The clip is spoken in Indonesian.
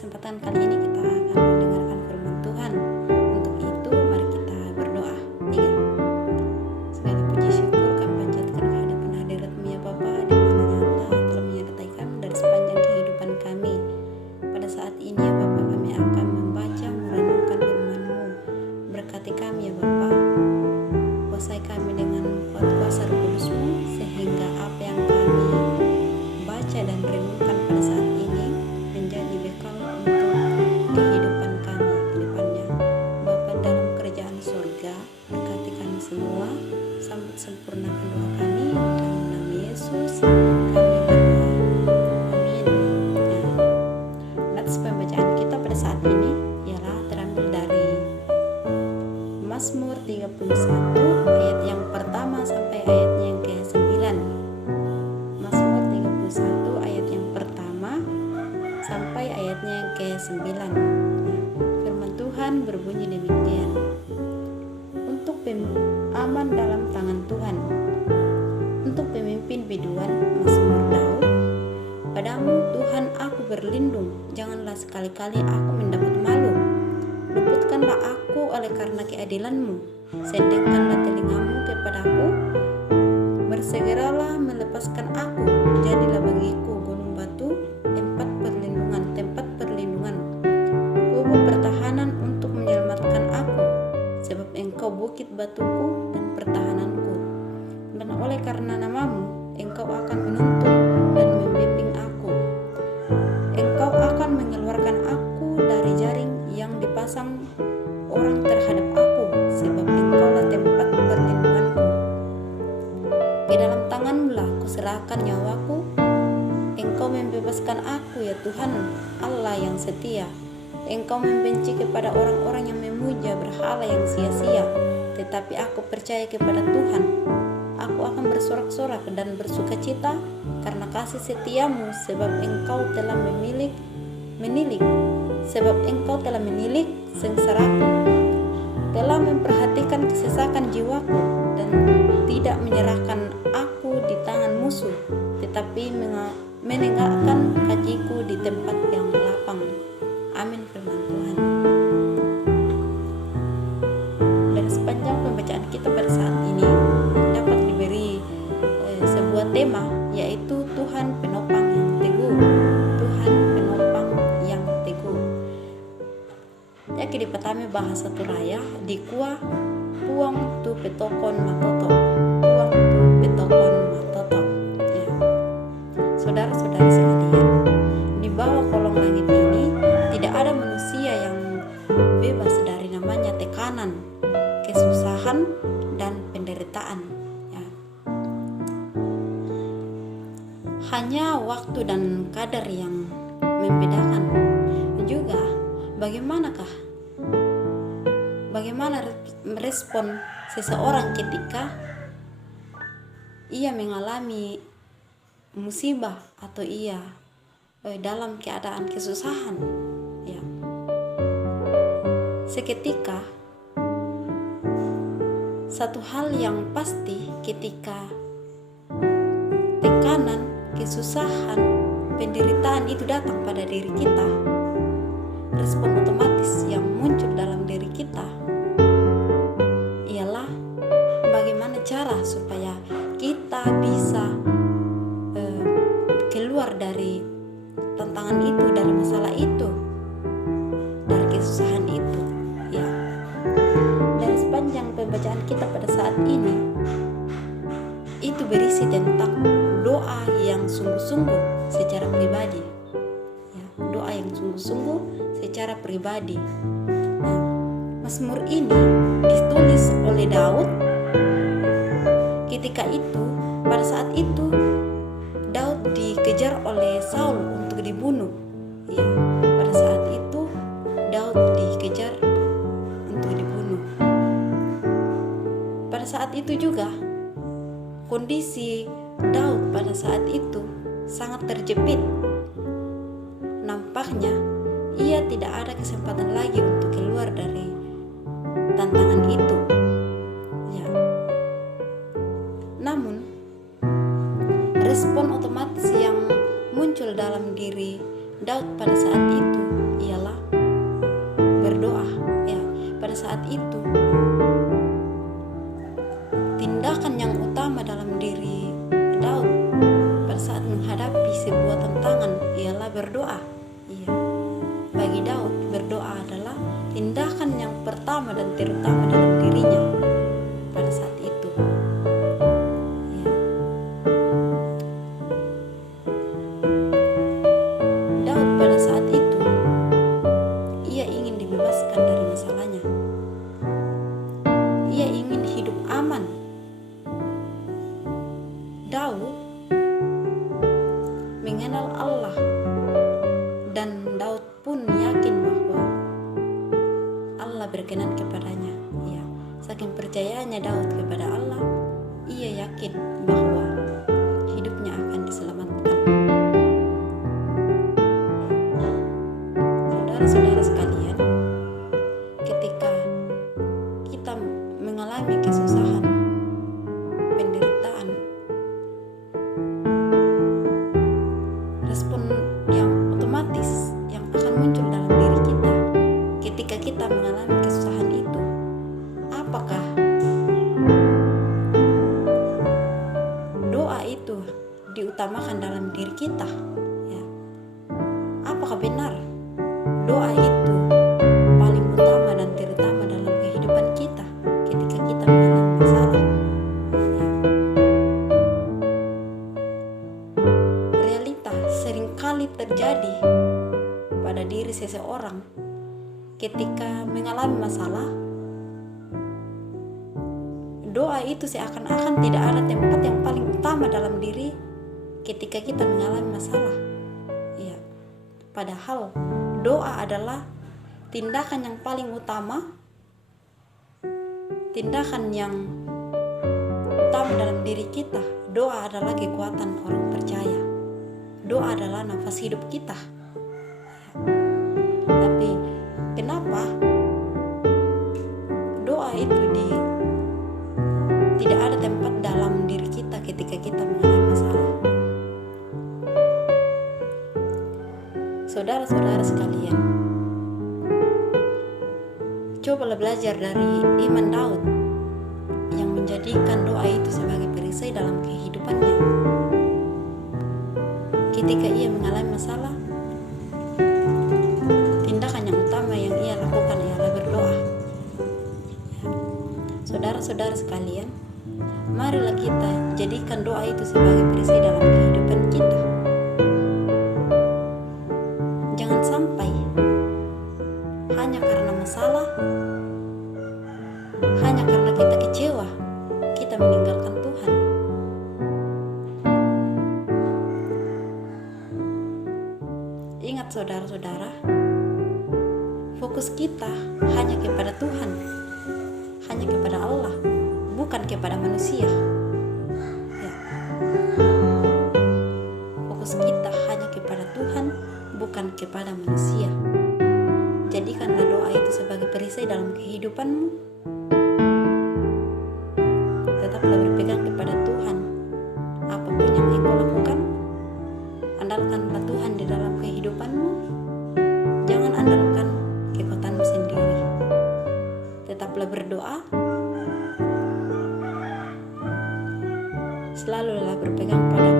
kesempatan kali ini kita akan mendengarkan firman Tuhan. Untuk itu mari kita berdoa. 3. Segala puji syukur kami panjatkan kehadiran hadirat-Mu ya Bapa, di mana nyata telah menyertai kami dari sepanjang kehidupan kami. Pada saat ini ya Bapa, kami akan membaca merenungkan firman-Mu. Berkati kami ya Bapa, kuasai kami dengan kuat kuasa Roh Kudus-Mu, sehingga apa yang kami baca dan renungkan pada saat ini menjadi bekal untuk kehidupan kami ke depannya. Bapa dalam kerajaan surga, berkati kami semua, sambut sempurnakan doa kami, dalam nama Yesus kami berdoa. Amin. Nats pembacaan kita pada saat ini ialah terambil dari Mazmur 31 ayat yang pertama sampai ayatnya yang ke-9. Mazmur 31 ayat yang pertama sampai ayatnya yang ke-9. Firman Tuhan berbunyi demikian. Untuk aman dalam tangan Tuhan, untuk pemimpin biduan, Mazmur Daud. Padamu Tuhan aku berlindung, janganlah sekali-kali aku mendapat malu. Luputkanlah aku oleh karena keadilan-Mu, sendengkanlah telingamu kepadaku, bersegeralah melepaskan aku, jadilah bagiku gunung batu, tempat perlindungan, kubu pertahanan untuk menyelamatkan aku, sebab Engkau bukit batuku dan pertahananku, dan oleh karena nama-Mu Engkau akan menuntun dan membimbing aku. Engkau akan mengeluarkan aku dari jaring yang dipasang orang terhadap aku, sebab Engkaulah tempat perlindunganku. Ke dalam tangan-Mu-lah kuserahkan nyawaku. Engkau membebaskan aku ya Tuhan, Allah yang setia. Engkau membenci kepada orang-orang yang memuja berhala yang sia-sia, tetapi aku percaya kepada Tuhan. Aku akan bersorak-sorak dan bersukacita karena kasih setiamu, sebab Engkau telah menilik sengsaraku, telah memperhatikan kesesakan jiwaku, dan tidak menyerahkan aku di tangan musuh, tetapi menegakkan kakiku di tempat yang lapang. Amin. Firman Tuhan. Dari sepanjang pembacaan kita pada saat ini dapat diberi sebuah tema, yaitu Tuhan penopang yang teguh. Tuhan penopang yang teguh. Ya di pertama bahasa Turaya di kuah puang tu petokon matoto. Puang tu petokon matoto. Ya. Saudara-saudari sekalian, di bawah kolong langit ini tidak ada manusia yang bebas dari namanya tekanan, kesusahan, dan penderitaan. Ya. Hanya waktu dan kadar yang membedakan. Juga bagaimana merespon seseorang ketika ia mengalami musibah atau ia dalam keadaan kesusahan. Ya. Seketika satu hal yang pasti, ketika tekanan, kesusahan, penderitaan itu datang pada diri kita, respon otomatis yang muncul dalam diri kita ialah bagaimana cara supaya kita bisa keluar dari tantangan itu, dari masalah itu, dari kesusahan itu. Ya. Dari sepanjang pembacaan kita pada saat ini itu berisi tentang doa yang sungguh-sungguh secara pribadi. Ya, doa yang sungguh-sungguh secara pribadi. Nah, Mazmur ini ditulis oleh Daud ketika itu, pada saat itu Daud dikejar oleh Saul untuk dibunuh. Ya, pada saat itu Daud dikejar untuk dibunuh. Pada saat itu juga kondisi Daud pada saat itu sangat terjepit. Nampaknya ia tidak ada kesempatan lagi untuk keluar dari tantangan itu. Ya. Namun respon otomatis yang muncul dalam diri Daud pada saat itu saat itu, tindakan yang utama dalam diri Daud pada saat menghadapi sebuah tantangan ialah berdoa. Iya, bagi Daud berdoa adalah tindakan yang pertama dan terutama dalam dirinya pada saat itu. Iya. Daud pada saat itu ia ingin dibebaskan dari masalahnya. Ia ingin hidup aman. Daud mengenal Allah dan Daud pun yakin bahwa Allah berkenan kepadanya. Ya, saking percayaannya Daud kepada Allah, ia yakin bahwa hidupnya akan diselamatkan. Saudara-saudara sekalian, ketika kita mengalami kesusahan, penderitaan, respon yang otomatis yang akan muncul dalam diri kita ketika kita mengalami kesusahan itu, apakah doa itu diutamakan dalam diri kita? Ya. Apakah benar doa itu paling utama dan terutama dalam kehidupan kita ketika kita mengalami masalah? Ya. Realita seringkali terjadi pada diri seseorang ketika mengalami masalah. Doa itu seakan-akan tidak ada tempat yang paling utama dalam diri ketika kita mengalami masalah. Ya. Padahal doa adalah tindakan yang paling utama, tindakan yang utama dalam diri kita. Doa adalah kekuatan orang percaya. Doa adalah nafas hidup kita. Tapi kenapa doa itu tidak ada tempat dalam diri kita ketika kita mengalami masalah? Saudara-saudara sekalian, cobalah belajar dari iman Daud yang menjadikan doa itu sebagai perisai dalam kehidupannya. Ketika ia mengalami masalah, tindakan yang utama yang ia lakukan ialah berdoa. Ya. Saudara-saudara sekalian, marilah kita jadikan doa itu sebagai perisai dalam kehidupan kita. Jangan sampai hanya karena masalah, hanya karena kita kecewa, kita meninggalkan Tuhan. Ingat saudara-saudara, fokus kita hanya kepada Tuhan, hanya kepada Allah, bukan kepada manusia. Ya. Fokus kita hanya kepada Tuhan, bukan kepada manusia. Jadikanlah doa itu sebagai perisai dalam kehidupanmu. Tetaplah berpegang kepada Tuhan. Apapun yang engkau lakukan, andalkanlah Tuhan di dalam kehidupanmu. Jangan andalkan kekuatanmu sendiri. Tetaplah berdoa. Selalulah berpegang pada